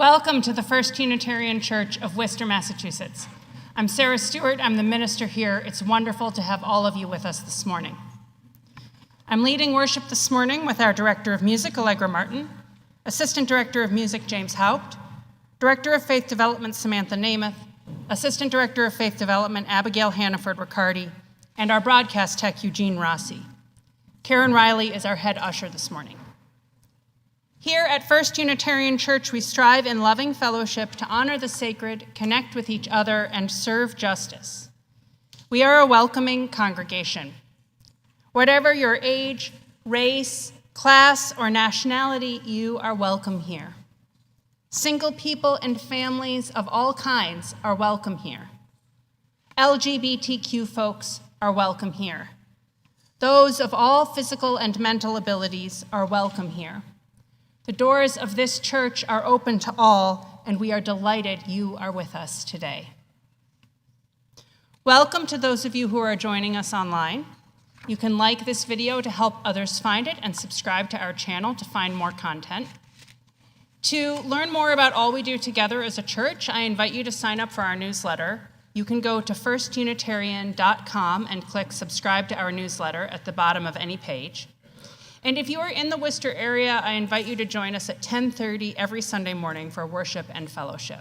Welcome to the First Unitarian Church of Worcester, Massachusetts. I'm Sarah Stewart. I'm the minister here. It's wonderful to have all of you with us this morning. I'm leading worship this morning with our Director of Music, Allegra Martin, Assistant Director of Music, James Haupt, Director of Faith Development, Samantha Namath, Assistant Director of Faith Development, Abigail Hannaford-Riccardi, and our broadcast tech, Eugene Rossi. Karen Riley is our head usher this morning. Here at First Unitarian Church, we strive in loving fellowship to honor the sacred, connect with each other, and serve justice. We are a welcoming congregation. Whatever your age, race, class, or nationality, you are welcome here. Single people and families of all kinds are welcome here. LGBTQ folks are welcome here. Those of all physical and mental abilities are welcome here. The doors of this church are open to all, and we are delighted you are with us today. Welcome to those of you who are joining us online. You can like this video to help others find it and subscribe to our channel to find more content. To learn more about all we do together as a church, I invite you to sign up for our newsletter. You can go to firstunitarian.com and click subscribe to our newsletter at the bottom of any page. And if you are in the Worcester area, I invite you to join us at 10:30 every Sunday morning for worship and fellowship.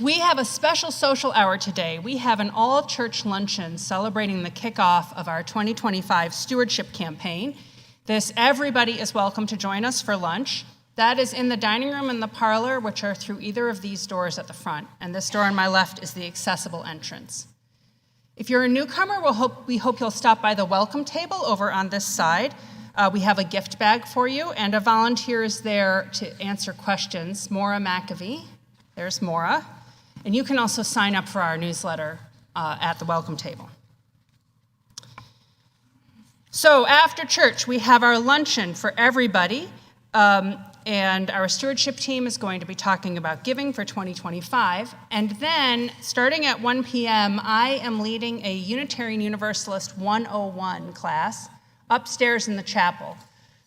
We have a special social hour today. We have an all-church luncheon celebrating the kickoff of our 2025 stewardship campaign. Everybody is welcome to join us for lunch. That is in the dining room and the parlor, which are through either of these doors at the front. And this door on my left is the accessible entrance. If you're a newcomer, we hope you'll stop by the welcome table over on this side. We have a gift bag for you, and a volunteer is there to answer questions. Maura McAvee, there's Maura. And you can also sign up for our newsletter at the welcome table. So after church, we have our luncheon for everybody, and our stewardship team is going to be talking about giving for 2025. And then, starting at 1 p.m., I am leading a Unitarian Universalist 101 class upstairs in the chapel.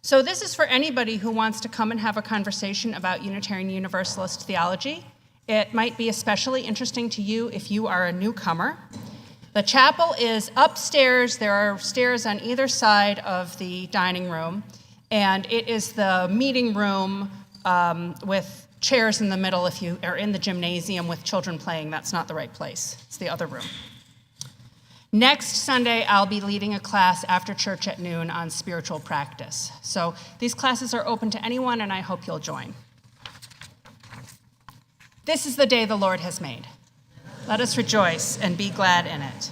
So this is for anybody who wants to come and have a conversation about Unitarian Universalist theology. It might be especially interesting to you if you are a newcomer. The chapel is upstairs. There are stairs on either side of the dining room. And it is the meeting room with chairs in the middle. If you are in the gymnasium with children playing, that's not the right place. It's the other room. Next Sunday, I'll be leading a class after church at noon on spiritual practice. So these classes are open to anyone, and I hope you'll join. This is the day the Lord has made. Let us rejoice and be glad in it.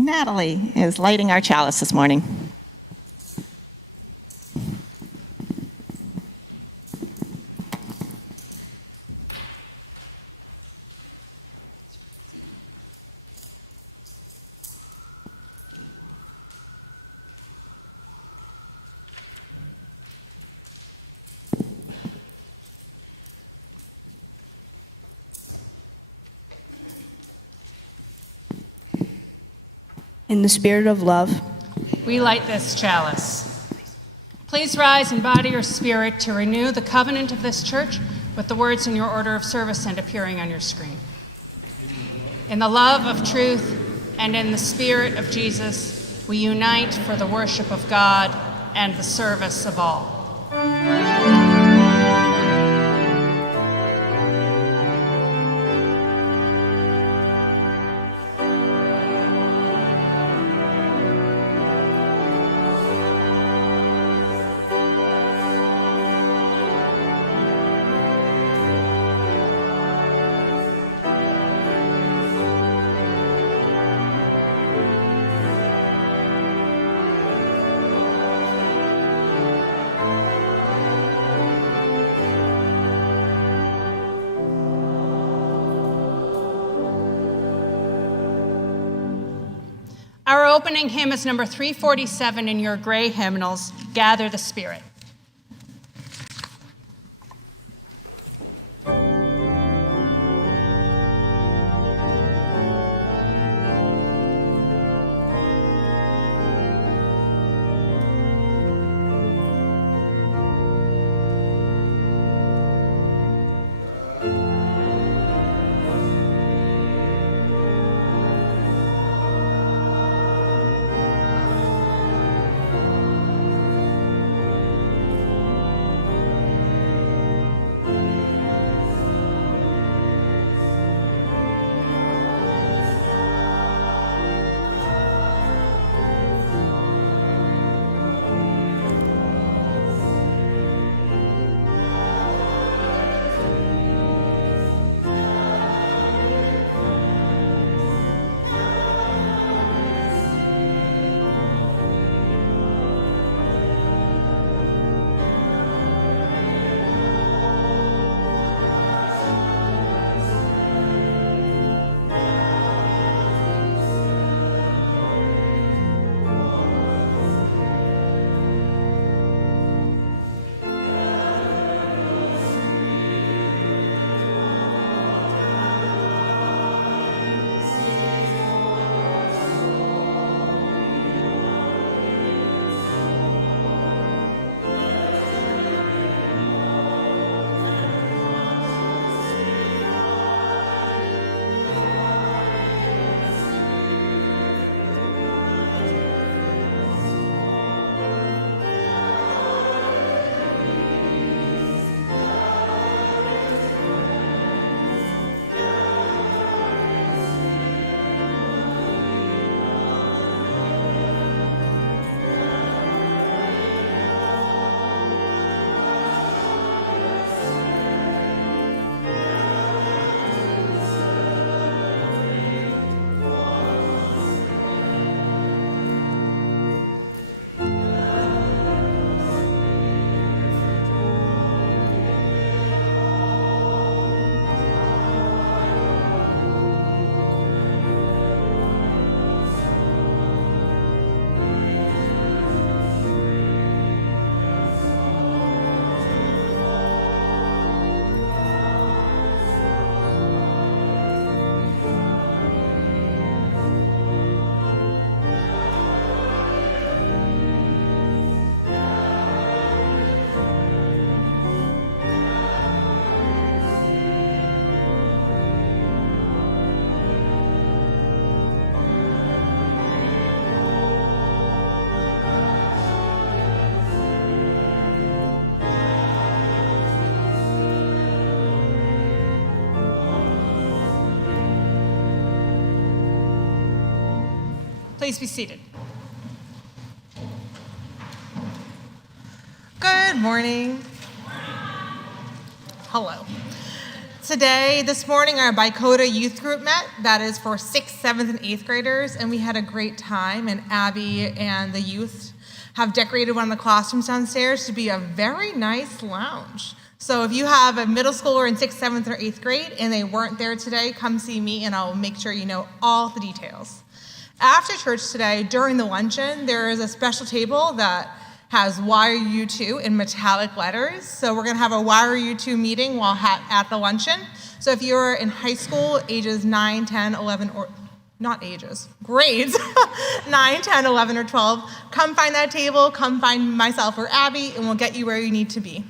Natalie is lighting our chalice this morning. In the spirit of love, we light this chalice. Please rise in body or spirit to renew the covenant of this church with the words in your order of service and appearing on your screen. In the love of truth and in the spirit of Jesus, we unite for the worship of God and the service of all. Our opening hymn is number 347 in your gray hymnals, Gather the Spirit. Please be seated. Good morning. Hello. This morning, our Bicota youth group met. That is for 6th, 7th, and 8th graders, and we had a great time, and Abby and the youth have decorated one of the classrooms downstairs to be a very nice lounge. So if you have a middle schooler in 6th, 7th, or 8th grade and they weren't there today, come see me and I'll make sure you know all the details. After church today, during the luncheon, there is a special table that has Why Are You 2 in metallic letters. So we're going to have a Why Are You 2 meeting while at the luncheon. So if you're in high school, ages 9, 10, 11, or not ages, grades 9, 10, 11, or 12, come find that table, come find myself or Abby, and we'll get you where you need to be.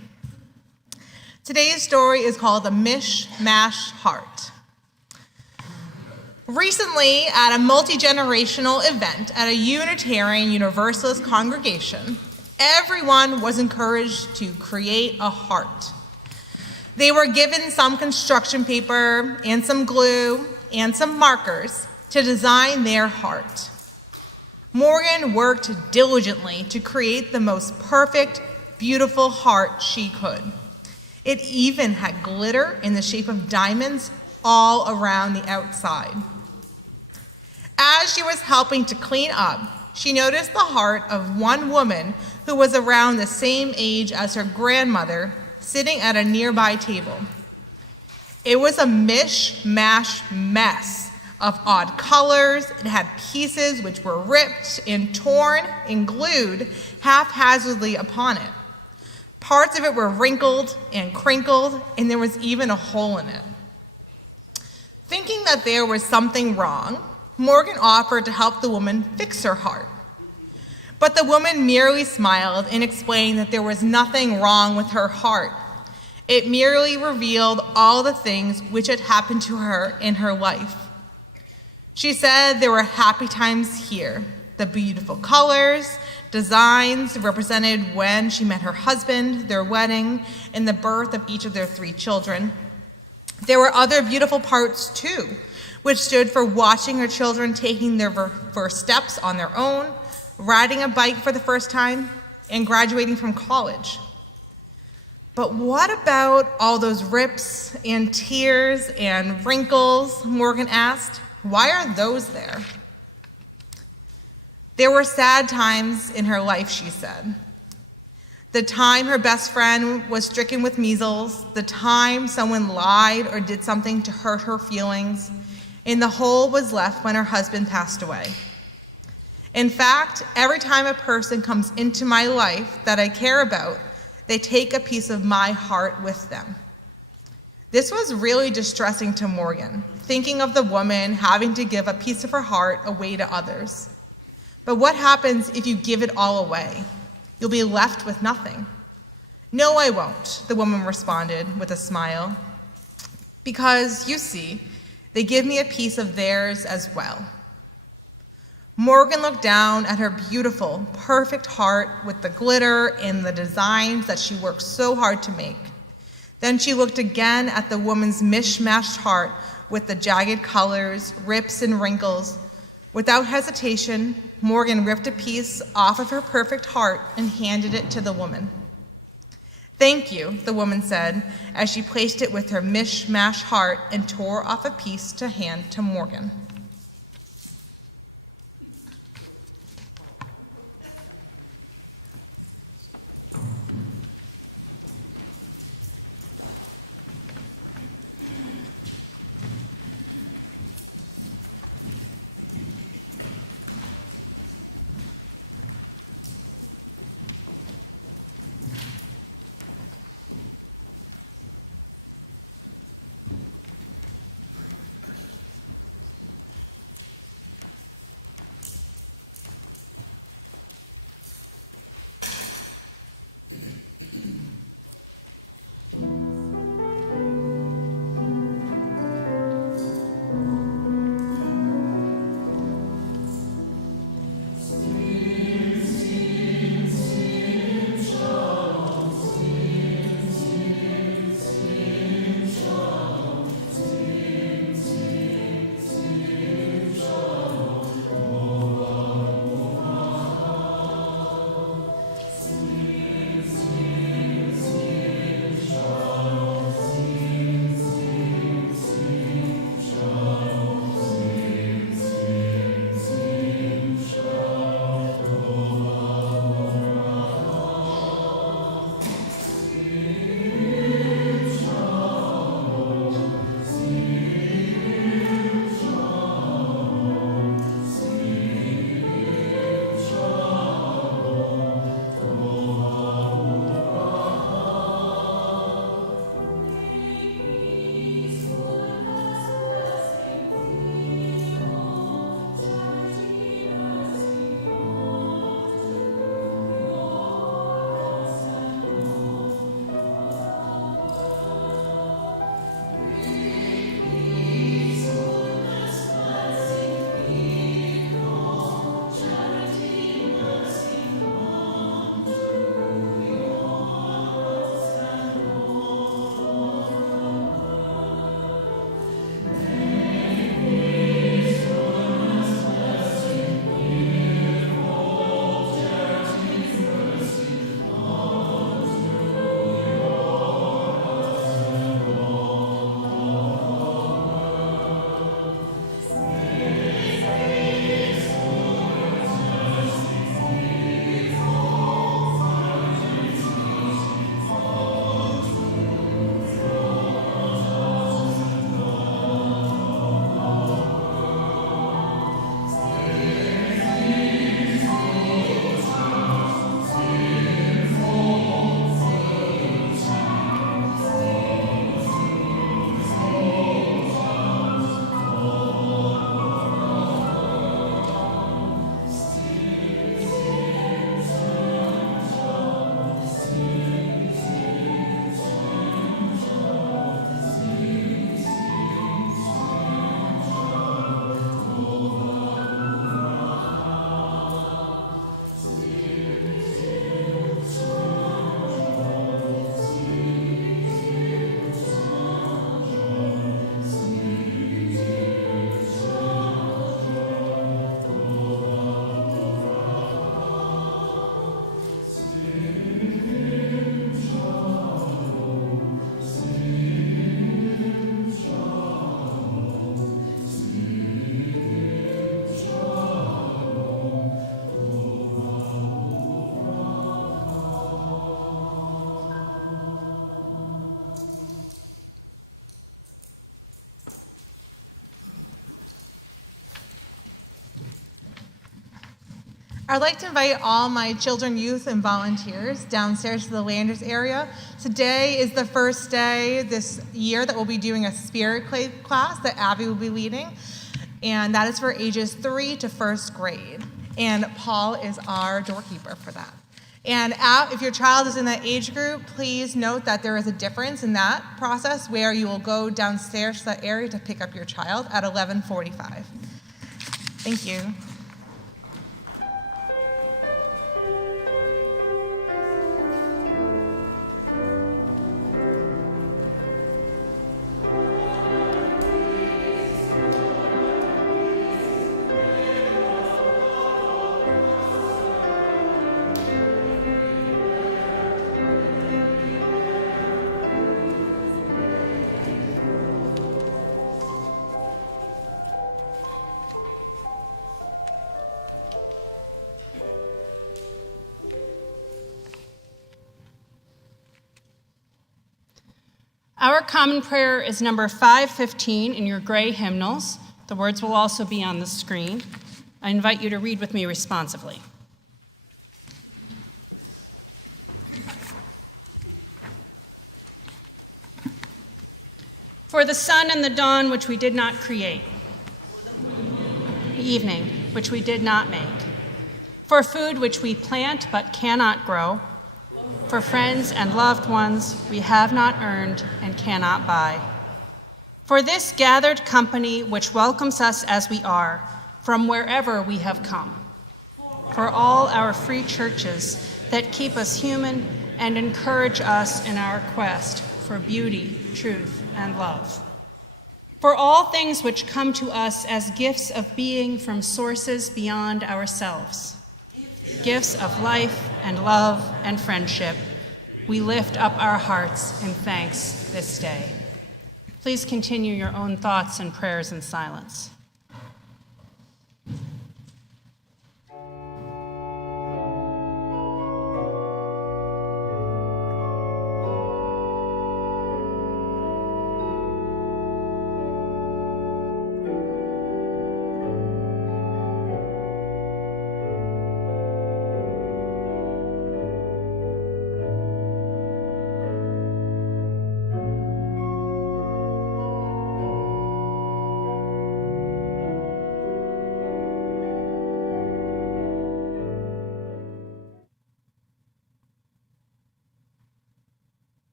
Today's story is called the Mish-Mash Heart. Recently, at a multi-generational event at a Unitarian Universalist congregation, everyone was encouraged to create a heart. They were given some construction paper and some glue and some markers to design their heart. Morgan worked diligently to create the most perfect, beautiful heart she could. It even had glitter in the shape of diamonds all around the outside. As she was helping to clean up, she noticed the heart of one woman who was around the same age as her grandmother, sitting at a nearby table. It was a mish-mash mess of odd colors. It had pieces which were ripped and torn and glued haphazardly upon it. Parts of it were wrinkled and crinkled, and there was even a hole in it. Thinking that there was something wrong, Morgan offered to help the woman fix her heart. But the woman merely smiled and explained that there was nothing wrong with her heart. It merely revealed all the things which had happened to her in her life. She said there were happy times here. The beautiful colors, designs represented when she met her husband, their wedding, and the birth of each of their 3 children. There were other beautiful parts too, which stood for watching her children taking their first steps on their own, riding a bike for the first time, and graduating from college. But what about all those rips and tears and wrinkles? Morgan asked. Why are those there? There were sad times in her life, she said. The time her best friend was stricken with measles, the time someone lied or did something to hurt her feelings, and the hole was left when her husband passed away. In fact, every time a person comes into my life that I care about, they take a piece of my heart with them. This was really distressing to Morgan, thinking of the woman having to give a piece of her heart away to others. But what happens if you give it all away? You'll be left with nothing. No, I won't, the woman responded with a smile. Because, you see, they give me a piece of theirs as well. Morgan looked down at her beautiful, perfect heart with the glitter and the designs that she worked so hard to make. Then she looked again at the woman's mish-mashed heart with the jagged colors, rips, and wrinkles. Without hesitation, Morgan ripped a piece off of her perfect heart and handed it to the woman. Thank you, the woman said, as she placed it with her mish-mash heart and tore off a piece to hand to Morgan. I'd like to invite all my children, youth, and volunteers downstairs to the Landers area. Today is the first day this year that we'll be doing a spirit class that Abby will be leading, and that is for ages 3 to 1st grade. And Paul is our doorkeeper for that. And if your child is in that age group, please note that there is a difference in that process where you will go downstairs to that area to pick up your child at 11:45. Thank you. Our common prayer is number 515 in your gray hymnals. The words will also be on the screen. I invite you to read with me responsively. For the sun and the dawn which we did not create, the evening which we did not make, for food which we plant but cannot grow, for friends and loved ones we have not earned and cannot buy. For this gathered company which welcomes us as we are, from wherever we have come. For all our free churches that keep us human and encourage us in our quest for beauty, truth, and love. For all things which come to us as gifts of being from sources beyond ourselves. Gifts of life and love and friendship, we lift up our hearts in thanks this day. Please continue your own thoughts and prayers in silence.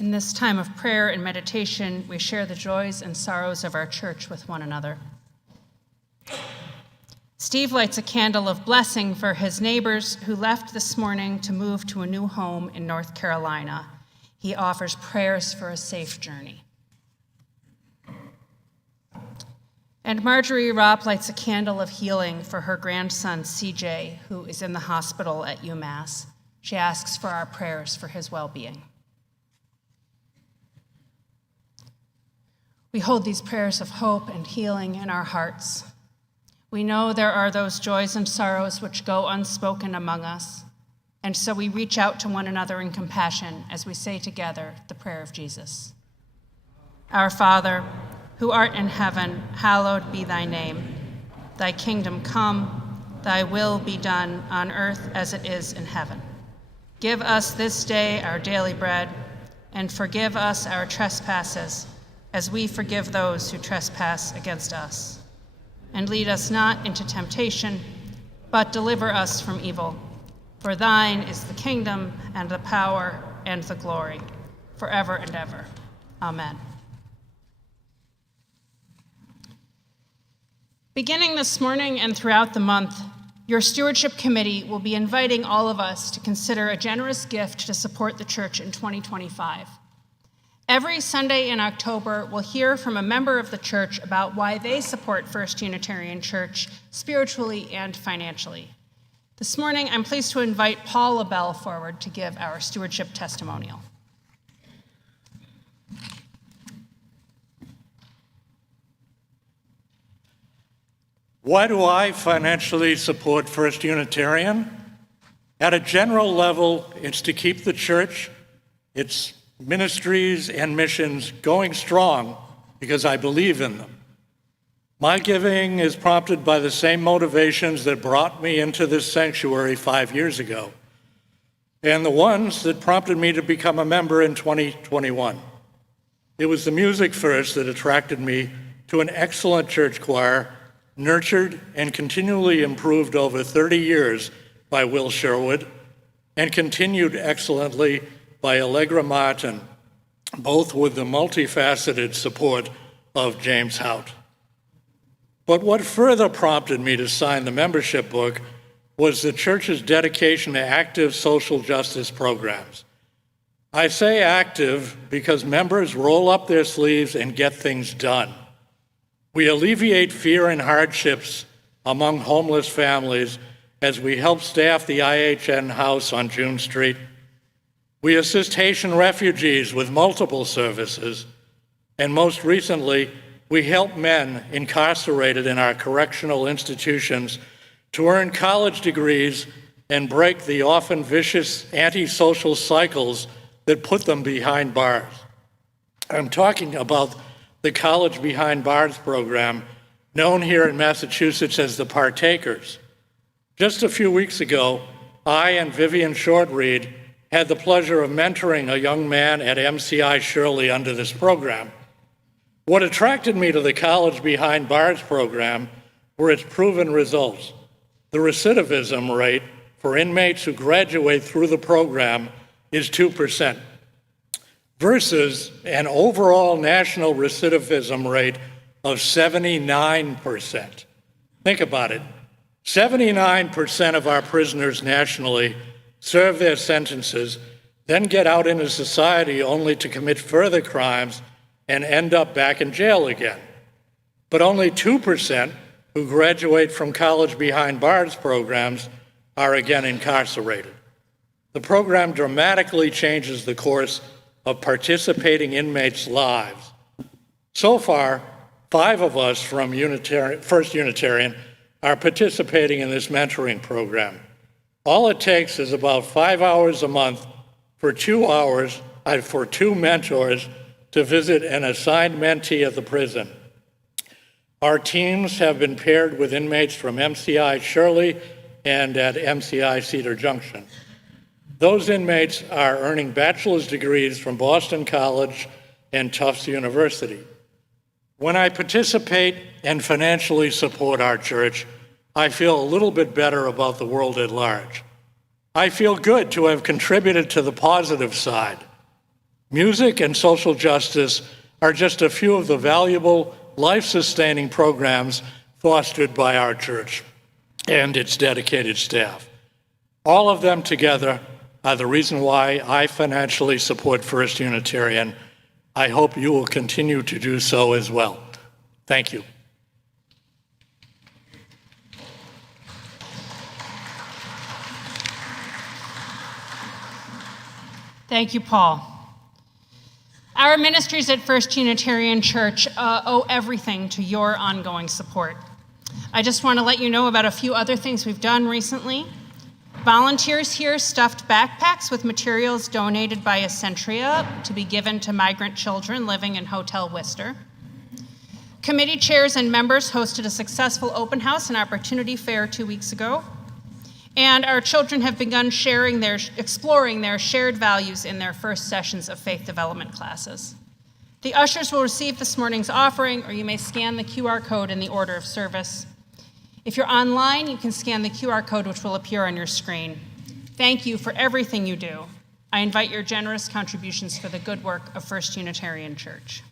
In this time of prayer and meditation, we share the joys and sorrows of our church with one another. Steve lights a candle of blessing for his neighbors who left this morning to move to a new home in North Carolina. He offers prayers for a safe journey. And Marjorie Ropp lights a candle of healing for her grandson, CJ, who is in the hospital at UMass. She asks for our prayers for his well-being. We hold these prayers of hope and healing in our hearts. We know there are those joys and sorrows which go unspoken among us, and so we reach out to one another in compassion as we say together the prayer of Jesus. Our Father, who art in heaven, hallowed be thy name. Thy kingdom come, thy will be done on earth as it is in heaven. Give us this day our daily bread, and forgive us our trespasses, as we forgive those who trespass against us. And lead us not into temptation, but deliver us from evil. For thine is the kingdom and the power and the glory, forever and ever. Amen. Beginning this morning and throughout the month, your Stewardship Committee will be inviting all of us to consider a generous gift to support the church in 2025. Every Sunday in October, we'll hear from a member of the church about why they support First Unitarian Church spiritually and financially. This morning, I'm pleased to invite Paul LaBelle forward to give our Stewardship Testimonial. Why do I financially support First Unitarian? At a general level, it's to keep the church, its ministries and missions going strong because I believe in them. My giving is prompted by the same motivations that brought me into this sanctuary 5 years ago, and the ones that prompted me to become a member in 2021. It was the music first that attracted me to an excellent church choir, nurtured and continually improved over 30 years by Will Sherwood, and continued excellently by Allegra Martin, both with the multifaceted support of James Hout. But what further prompted me to sign the membership book was the church's dedication to active social justice programs. I say active because members roll up their sleeves and get things done. We alleviate fear and hardships among homeless families as we help staff the IHN house on June Street. We assist Haitian refugees with multiple services, and most recently, we help men incarcerated in our correctional institutions to earn college degrees and break the often vicious antisocial cycles that put them behind bars. I'm talking about the College Behind Bars program, known here in Massachusetts as the Partakers. Just a few weeks ago, I and Vivian Shortreed had the pleasure of mentoring a young man at MCI Shirley under this program. What attracted me to the College Behind Bars program were its proven results. The recidivism rate for inmates who graduate through the program is 2%, versus an overall national recidivism rate of 79%. Think about it. 79% of our prisoners nationally serve their sentences, then get out into society only to commit further crimes and end up back in jail again. But only 2% who graduate from College Behind Bars programs are again incarcerated. The program dramatically changes the course of participating inmates' lives. So far, 5 of us from First Unitarian are participating in this mentoring program. All it takes is about 5 hours a month for 2 mentors to visit an assigned mentee at the prison. Our teams have been paired with inmates from MCI Shirley and at MCI Cedar Junction. Those inmates are earning bachelor's degrees from Boston College and Tufts University. When I participate and financially support our church, I feel a little bit better about the world at large. I feel good to have contributed to the positive side. Music and social justice are just a few of the valuable, life-sustaining programs fostered by our church and its dedicated staff. All of them together are the reason why I financially support First Unitarian. I hope you will continue to do so as well. Thank you. Thank you, Paul. Our ministries at First Unitarian Church owe everything to your ongoing support. I just want to let you know about a few other things we've done recently. Volunteers here stuffed backpacks with materials donated by Essentia to be given to migrant children living in Hotel Worcester. Committee chairs and members hosted a successful open house and opportunity fair 2 weeks ago. And our children have begun exploring their shared values in their first sessions of faith development classes. The ushers will receive this morning's offering, or you may scan the QR code in the order of service. If you're online, you can scan the QR code, which will appear on your screen. Thank you for everything you do. I invite your generous contributions for the good work of First Unitarian Church.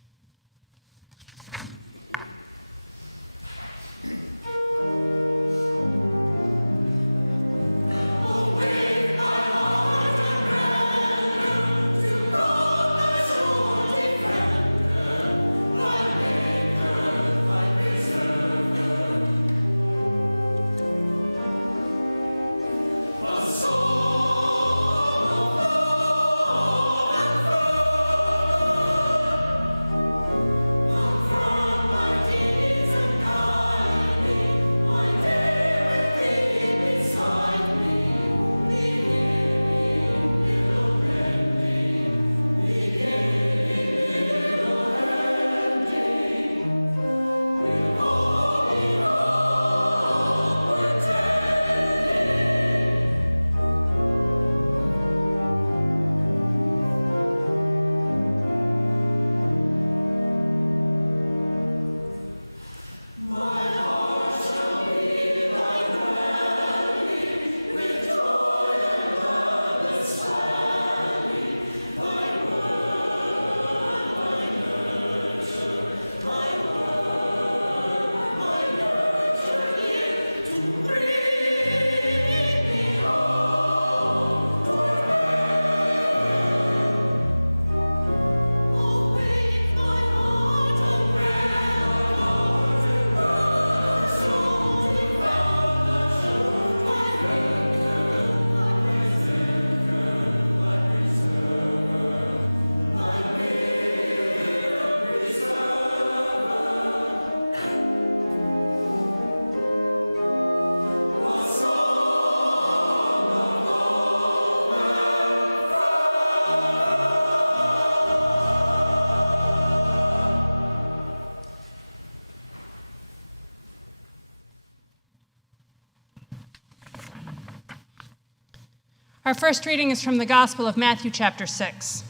Our first reading is from the Gospel of Matthew, chapter 6.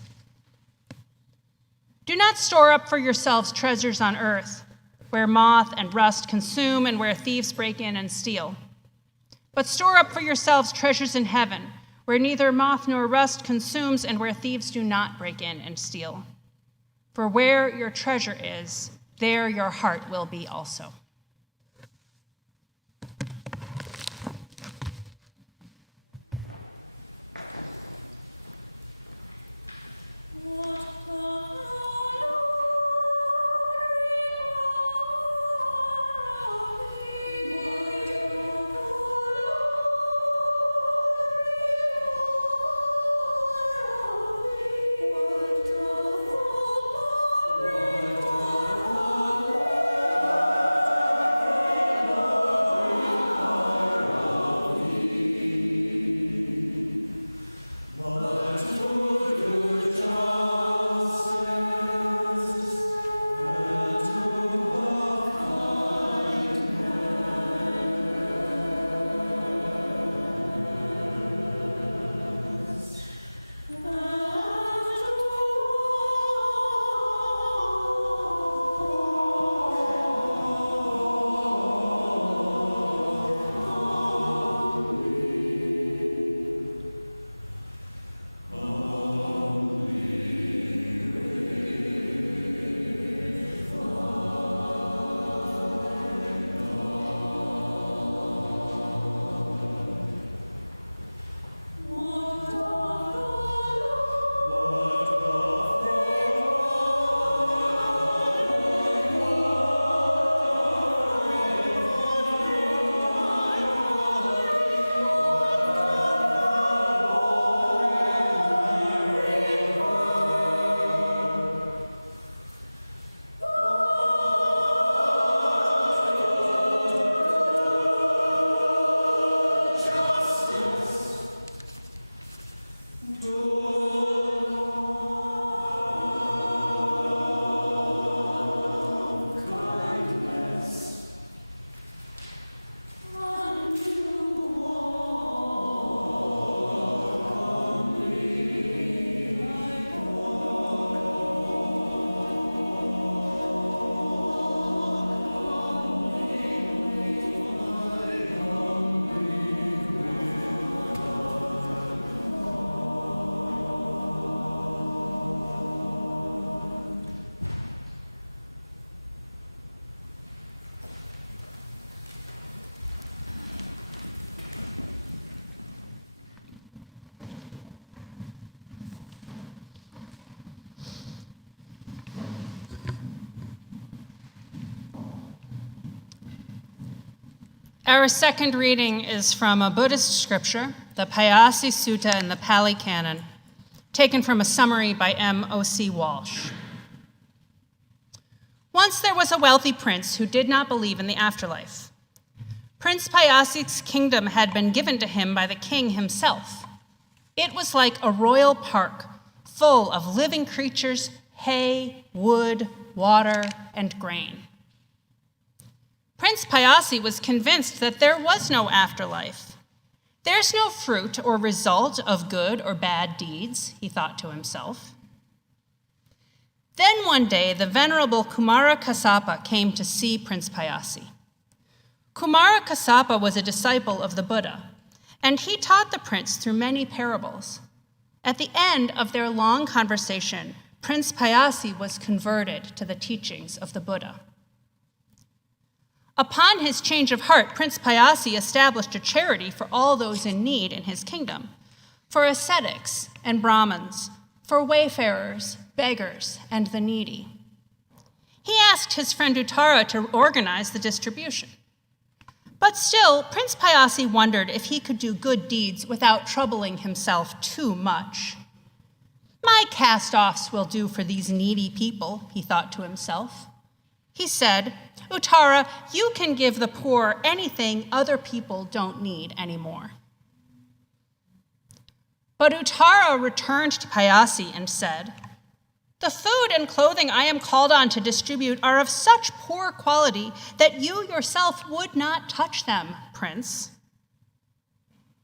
Do not store up for yourselves treasures on earth, where moth and rust consume and where thieves break in and steal. But store up for yourselves treasures in heaven, where neither moth nor rust consumes and where thieves do not break in and steal. For where your treasure is, there your heart will be also. Our second reading is from a Buddhist scripture, the Payasi Sutta in the Pali Canon, taken from a summary by M.O.C. Walsh. Once there was a wealthy prince who did not believe in the afterlife. Prince Payasi's kingdom had been given to him by the king himself. It was like a royal park, full of living creatures, hay, wood, water, and grain. Prince Payasi was convinced that there was no afterlife. There's no fruit or result of good or bad deeds, he thought to himself. Then one day, the venerable Kumara Kassapa came to see Prince Payasi. Kumara Kassapa was a disciple of the Buddha, and he taught the prince through many parables. At the end of their long conversation, Prince Payasi was converted to the teachings of the Buddha. Upon his change of heart, Prince Payasi established a charity for all those in need in his kingdom, for ascetics and Brahmins, for wayfarers, beggars, and the needy. He asked his friend Uttara to organize the distribution. But still, Prince Payasi wondered if he could do good deeds without troubling himself too much. My cast-offs will do for these needy people, he thought to himself. He said, Uttara, you can give the poor anything other people don't need anymore. But Uttara returned to Payasi and said, the food and clothing I am called on to distribute are of such poor quality that you yourself would not touch them, Prince.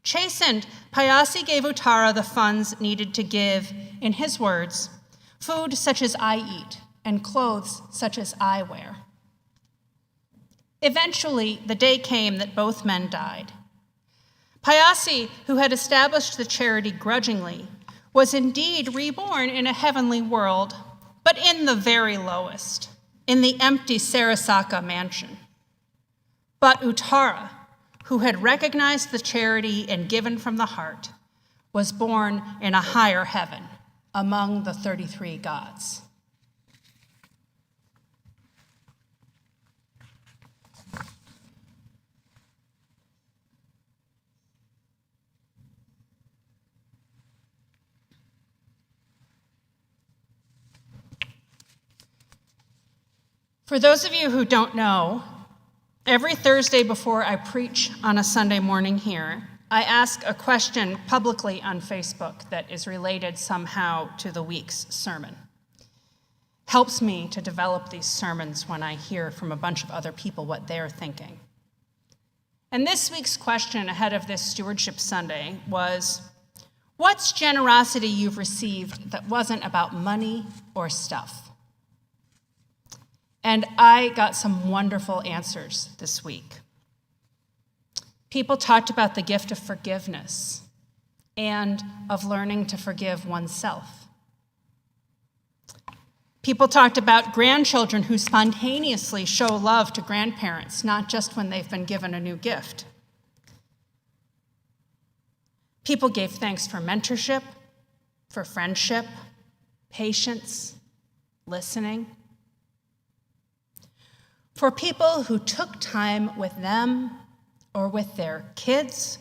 Chastened, Payasi gave Uttara the funds needed to give, in his words, food such as I eat and clothes such as I wear. Eventually, the day came that both men died. Payasi, who had established the charity grudgingly, was indeed reborn in a heavenly world, but in the very lowest, in the empty Sarasaka mansion. But Uttara, who had recognized the charity and given from the heart, was born in a higher heaven among the 33 gods. For those of you who don't know, every Thursday before I preach on a Sunday morning here, I ask a question publicly on Facebook that is related somehow to the week's sermon. Helps me to develop these sermons when I hear from a bunch of other people what they're thinking. And this week's question ahead of this Stewardship Sunday was, what's generosity you've received that wasn't about money or stuff? And I got some wonderful answers this week. People talked about the gift of forgiveness and of learning to forgive oneself. People talked about grandchildren who spontaneously show love to grandparents, not just when they've been given a new gift. People gave thanks for mentorship, for friendship, patience, listening. For people who took time with them or with their kids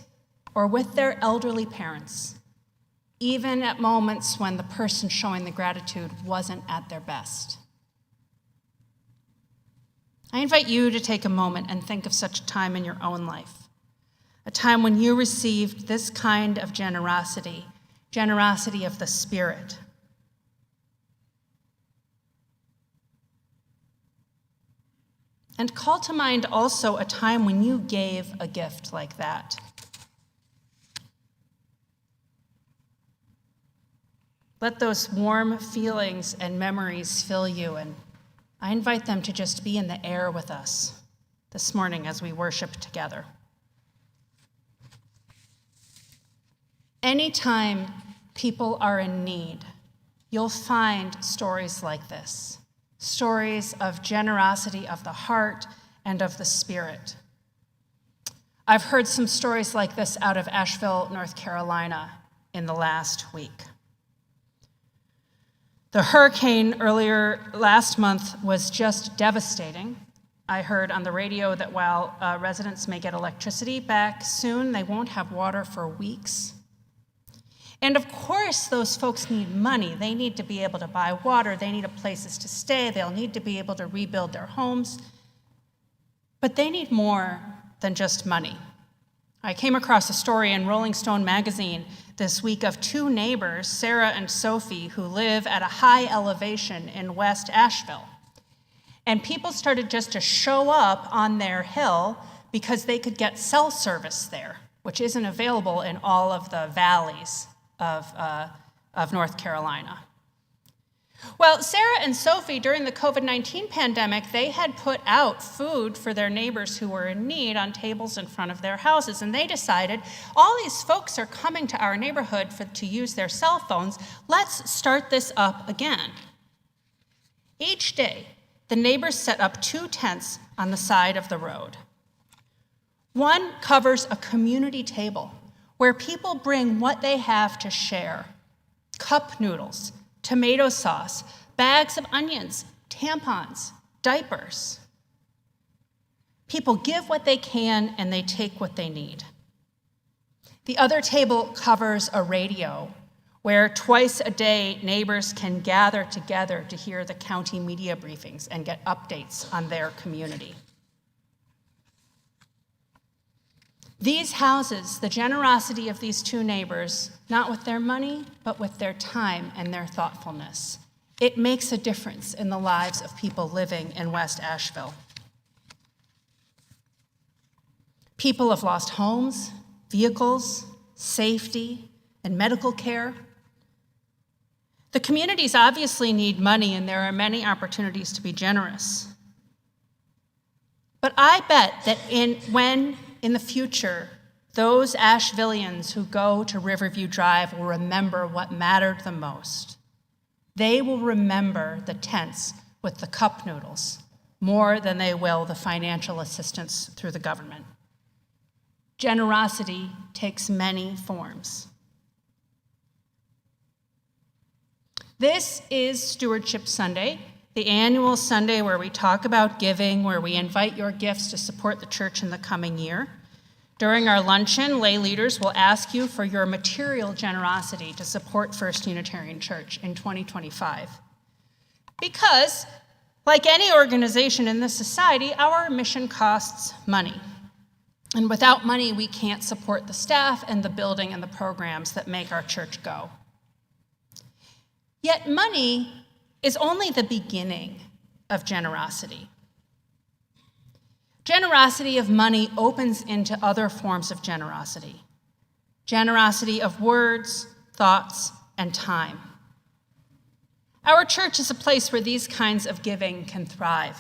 or with their elderly parents, even at moments when the person showing the gratitude wasn't at their best. I invite you to take a moment and think of such a time in your own life, a time when you received this kind of generosity, generosity of the Spirit. And call to mind also a time when you gave a gift like that. Let those warm feelings and memories fill you, and I invite them to just be in the air with us this morning as we worship together. Anytime people are in need, you'll find stories like this. Stories of generosity of the heart and of the spirit. I've heard some stories like this out of Asheville, North Carolina in the last week. The hurricane earlier last month was just devastating. I heard on the radio that while residents may get electricity back soon, they won't have water for weeks. And of course, those folks need money. They need to be able to buy water. They need places to stay. They'll need to be able to rebuild their homes. But they need more than just money. I came across a story in Rolling Stone magazine this week of two neighbors, Sarah and Sophie, who live at a high elevation in West Asheville. And people started just to show up on their hill because they could get cell service there, which isn't available in all of the valleys of North Carolina. Well, Sarah and Sophie, during the COVID-19 pandemic, they had put out food for their neighbors who were in need on tables in front of their houses, and they decided, all these folks are coming to our neighborhood to use their cell phones, let's start this up again. Each day, the neighbors set up 2 tents on the side of the road. One covers a community table where people bring what they have to share: cup noodles, tomato sauce, bags of onions, tampons, diapers. People give what they can and they take what they need. The other table covers a radio where twice a day neighbors can gather together to hear the county media briefings and get updates on their community. These houses, the generosity of these two neighbors, not with their money, but with their time and their thoughtfulness, it makes a difference in the lives of people living in West Asheville. People have lost homes, vehicles, safety, and medical care. The communities obviously need money, and there are many opportunities to be generous. But I bet that when in the future, those Ashevilleans who go to Riverview Drive will remember what mattered the most. They will remember the tents with the cup noodles more than they will the financial assistance through the government. Generosity takes many forms. This is Stewardship Sunday, the annual Sunday where we talk about giving, where we invite your gifts to support the church in the coming year. During our luncheon, lay leaders will ask you for your material generosity to support First Unitarian Church in 2025. Because, like any organization in this society, our mission costs money. And without money, we can't support the staff and the building and the programs that make our church go. Yet money is only the beginning of generosity. Generosity of money opens into other forms of generosity. Generosity of words, thoughts, and time. Our church is a place where these kinds of giving can thrive.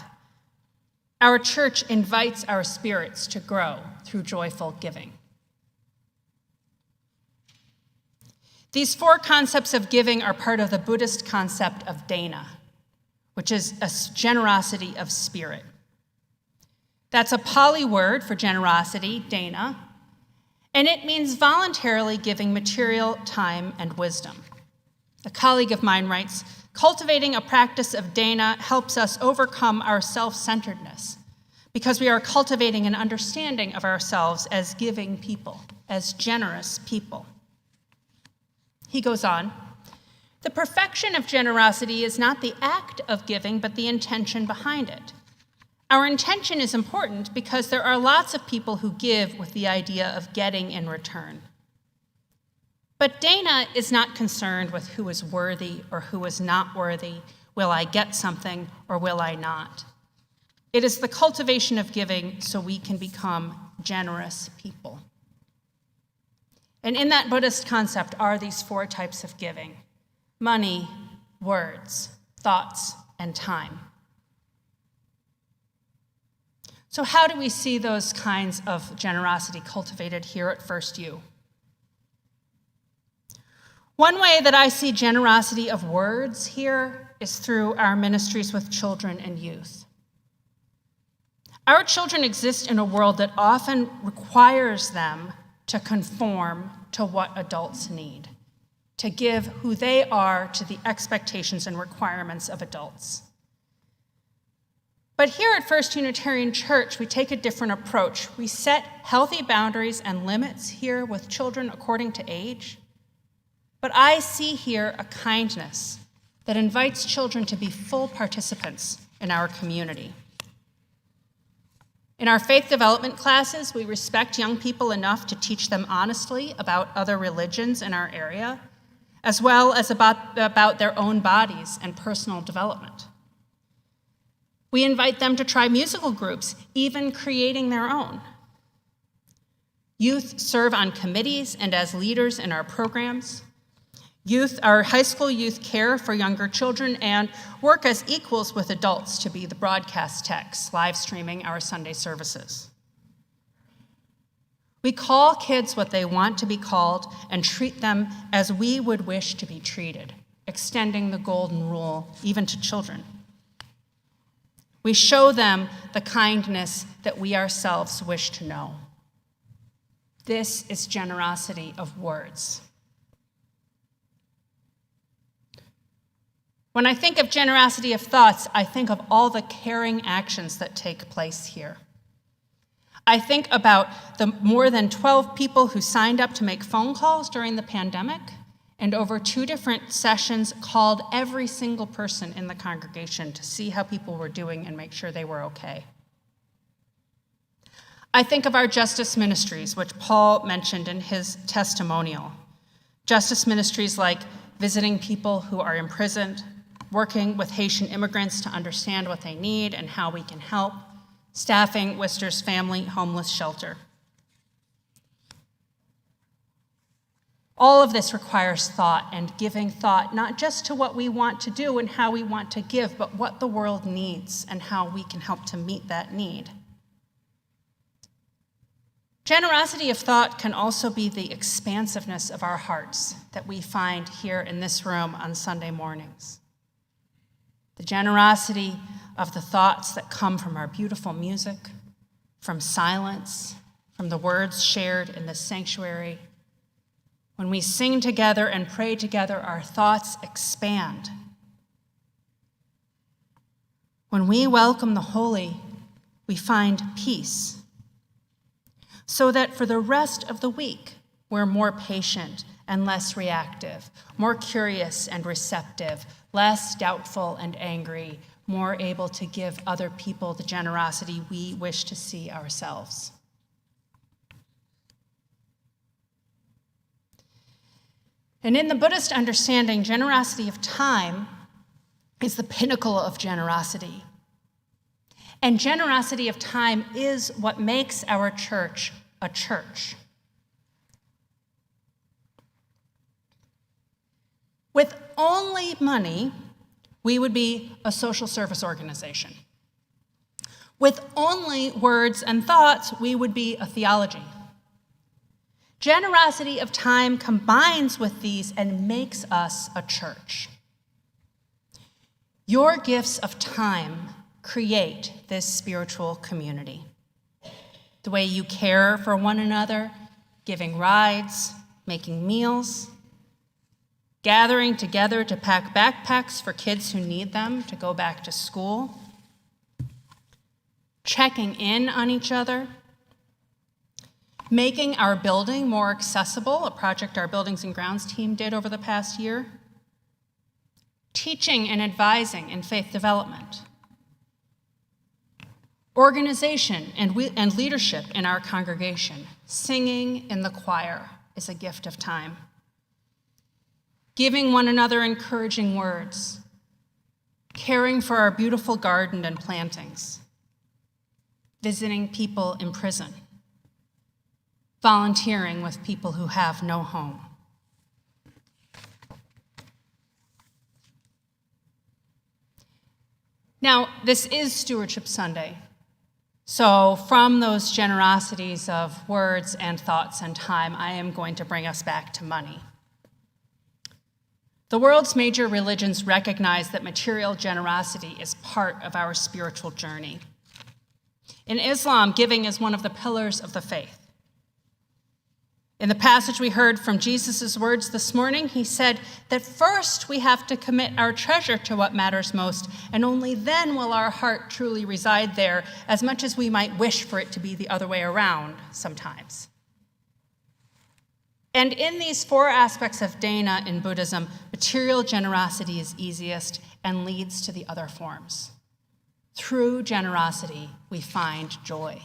Our church invites our spirits to grow through joyful giving. These four concepts of giving are part of the Buddhist concept of dana, which is a generosity of spirit. That's a Pali word for generosity, dana, and it means voluntarily giving material, time, and wisdom. A colleague of mine writes, cultivating a practice of dana helps us overcome our self-centeredness because we are cultivating an understanding of ourselves as giving people, as generous people. He goes on, the perfection of generosity is not the act of giving, but the intention behind it. Our intention is important because there are lots of people who give with the idea of getting in return. But dana is not concerned with who is worthy or who is not worthy. Will I get something or will I not? It is the cultivation of giving so we can become generous people. And in that Buddhist concept are these four types of giving: money, words, thoughts, and time. So how do we see those kinds of generosity cultivated here at First U? One way that I see generosity of words here is through our ministries with children and youth. Our children exist in a world that often requires them to conform to what adults need, to give who they are to the expectations and requirements of adults. But here at First Unitarian Church, we take a different approach. We set healthy boundaries and limits here with children according to age. But I see here a kindness that invites children to be full participants in our community. In our faith development classes, we respect young people enough to teach them honestly about other religions in our area, as well as about their own bodies and personal development. We invite them to try musical groups, even creating their own. Youth serve on committees and as leaders in our programs. Our high school youth care for younger children and work as equals with adults to be the broadcast techs, live streaming our Sunday services. We call kids what they want to be called and treat them as we would wish to be treated, extending the golden rule even to children. We show them the kindness that we ourselves wish to know. This is generosity of words. When I think of generosity of thoughts, I think of all the caring actions that take place here. I think about the more than 12 people who signed up to make phone calls during the pandemic, and over 2 different sessions called every single person in the congregation to see how people were doing and make sure they were okay. I think of our justice ministries, which Paul mentioned in his testimonial. Justice ministries like visiting people who are imprisoned, working with Haitian immigrants to understand what they need and how we can help, staffing Worcester's family homeless shelter. All of this requires thought and giving thought, not just to what we want to do and how we want to give, but what the world needs and how we can help to meet that need. Generosity of thought can also be the expansiveness of our hearts that we find here in this room on Sunday mornings. The generosity of the thoughts that come from our beautiful music, from silence, from the words shared in the sanctuary. When we sing together and pray together, our thoughts expand. When we welcome the holy, we find peace. So that for the rest of the week, we're more patient and less reactive, more curious and receptive, less doubtful and angry, more able to give other people the generosity we wish to see ourselves. And in the Buddhist understanding, generosity of time is the pinnacle of generosity. And generosity of time is what makes our church a church. With only money, we would be a social service organization. With only words and thoughts, we would be a theology. Generosity of time combines with these and makes us a church. Your gifts of time create this spiritual community. The way you care for one another, giving rides, making meals, gathering together to pack backpacks for kids who need them to go back to school, checking in on each other, making our building more accessible, a project our Buildings and Grounds team did over the past year, teaching and advising in faith development, organization and leadership in our congregation, singing in the choir is a gift of time, giving one another encouraging words, caring for our beautiful garden and plantings, visiting people in prison, volunteering with people who have no home. Now, this is Stewardship Sunday. So from those generosities of words and thoughts and time, I am going to bring us back to money. The world's major religions recognize that material generosity is part of our spiritual journey. In Islam, giving is one of the pillars of the faith. In the passage we heard from Jesus' words this morning, he said that first we have to commit our treasure to what matters most, and only then will our heart truly reside there, as much as we might wish for it to be the other way around sometimes. And in these four aspects of dana in Buddhism, material generosity is easiest and leads to the other forms. Through generosity, we find joy.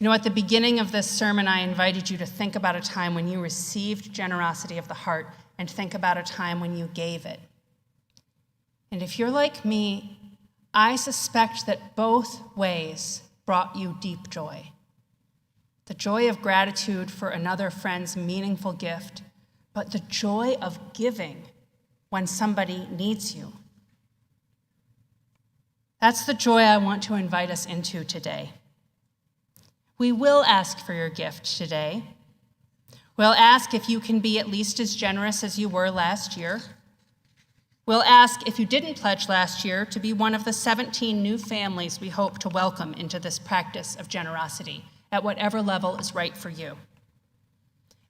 You know, at the beginning of this sermon, I invited you to think about a time when you received generosity of the heart and think about a time when you gave it. And if you're like me, I suspect that both ways brought you deep joy. The joy of gratitude for another friend's meaningful gift, but the joy of giving when somebody needs you. That's the joy I want to invite us into today. We will ask for your gift today. We'll ask if you can be at least as generous as you were last year. We'll ask if you didn't pledge last year to be one of the 17 new families we hope to welcome into this practice of generosity at whatever level is right for you.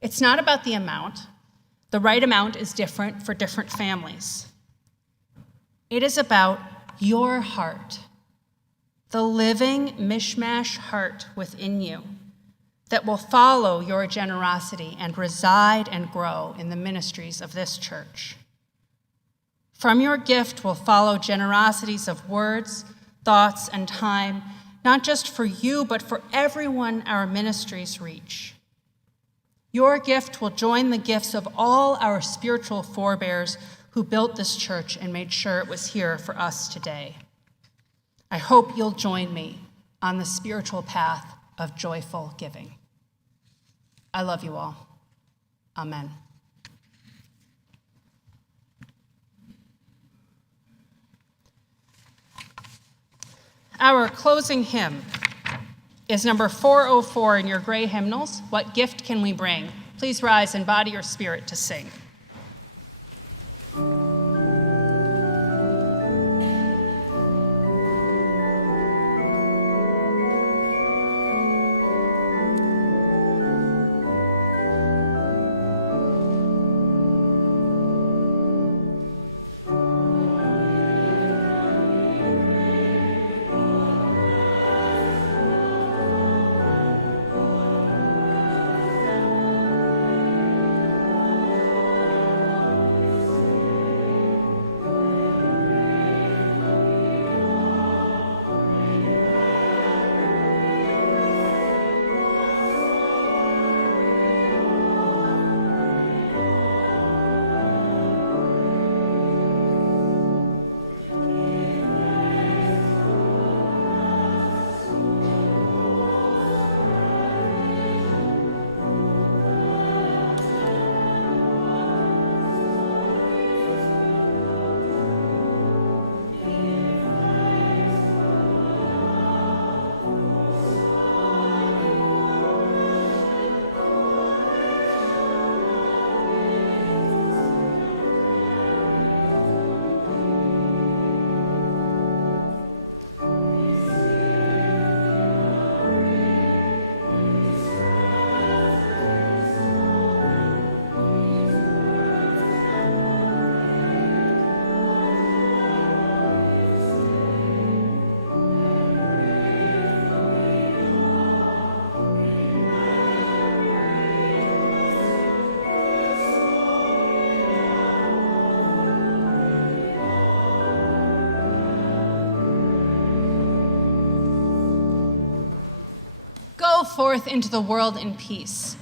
It's not about the amount. The right amount is different for different families. It is about your heart, the living Mish-Mash Heart within you that will follow your generosity and reside and grow in the ministries of this church. From your gift will follow generosities of words, thoughts, and time, not just for you, but for everyone our ministries reach. Your gift will join the gifts of all our spiritual forebears who built this church and made sure it was here for us today. I hope you'll join me on the spiritual path of joyful giving. I love you all. Amen. Our closing hymn is number 404 in your gray hymnals, What Gift Can We Bring? Please rise and body your spirit to sing. Go forth into the world in peace.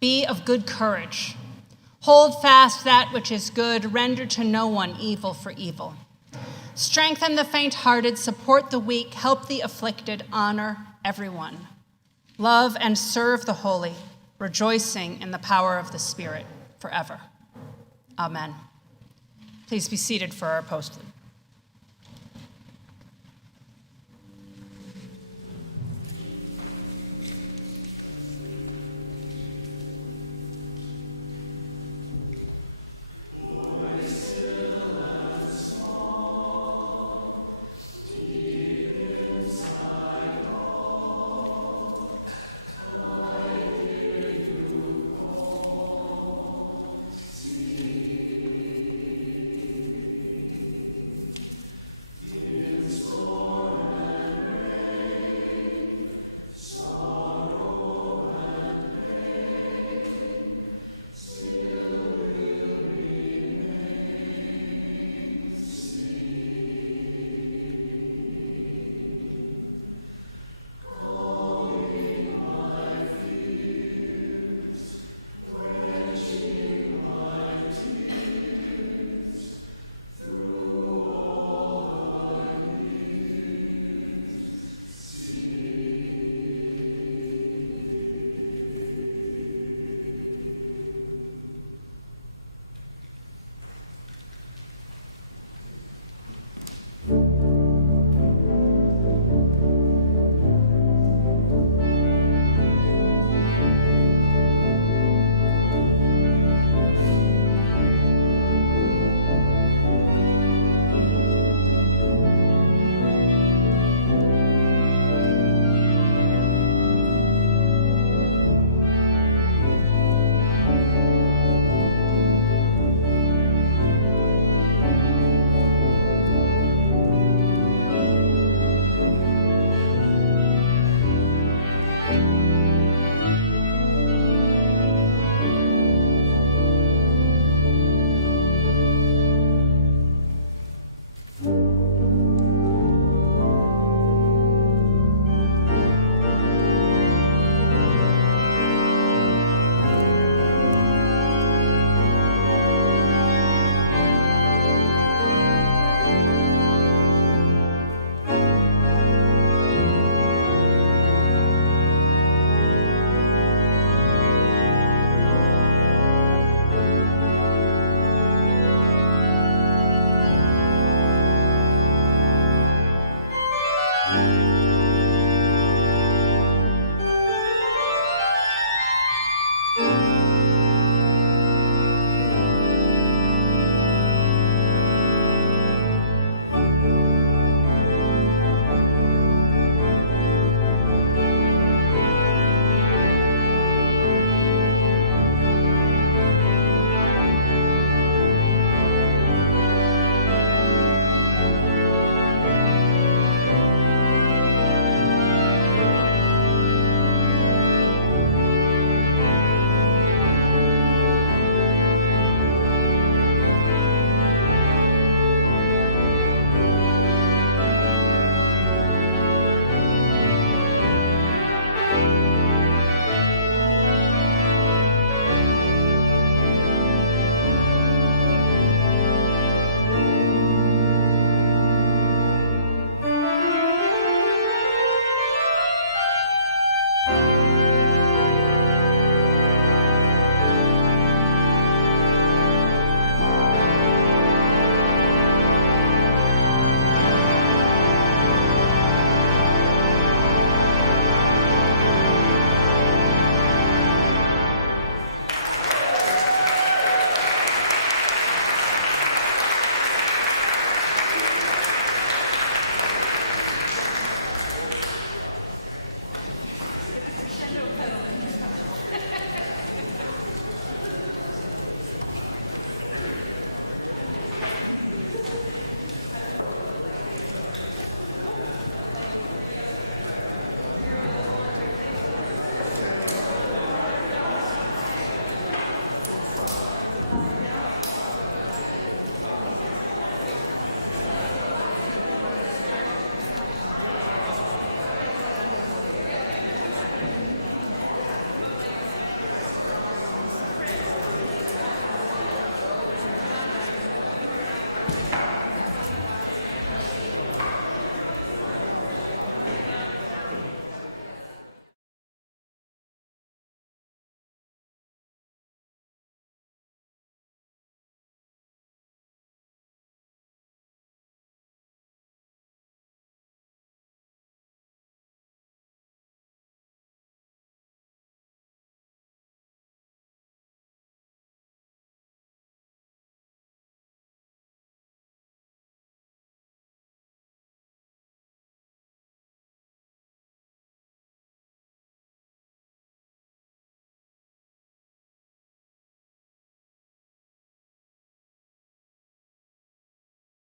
Be of good courage. Hold fast that which is good. Render to no one evil for evil. Strengthen the faint-hearted. Support the weak. Help the afflicted. Honor everyone. Love and serve the holy, rejoicing in the power of the Spirit forever. Amen. Please be seated for our postlude.